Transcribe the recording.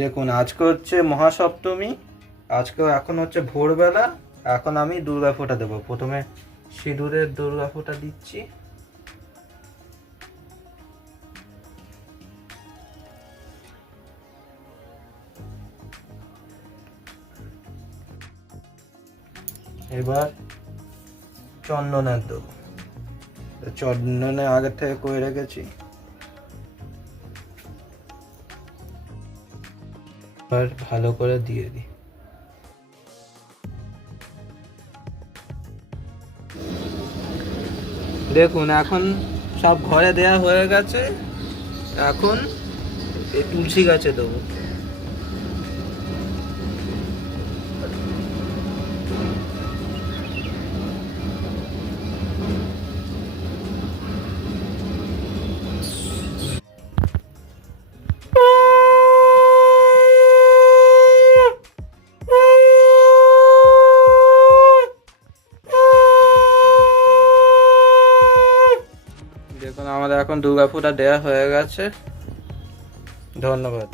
দেখুন, আজকে হচ্ছে মহাসপ্তমী, আজকে এখন হচ্ছে ভোরবেলা, এখন আমি দুর্গা ফোঁটা দেবো। প্রথমে সিঁদুরের দুর্গা ফোঁটা দিচ্ছি। এবার চন্দনের দেবো। চন্দনে আগের থেকে করে রেখেছি। এবার ভালো করে দিয়ে দিই। দেখুন, এখন সব ঘরে দেয়া হয়ে গেছে। এখন এই তুলসী গাছে দেবো। দেখুন আমাদের এখন দুর্গাপুজা দেওয়া হয়ে গেছে। ধন্যবাদ।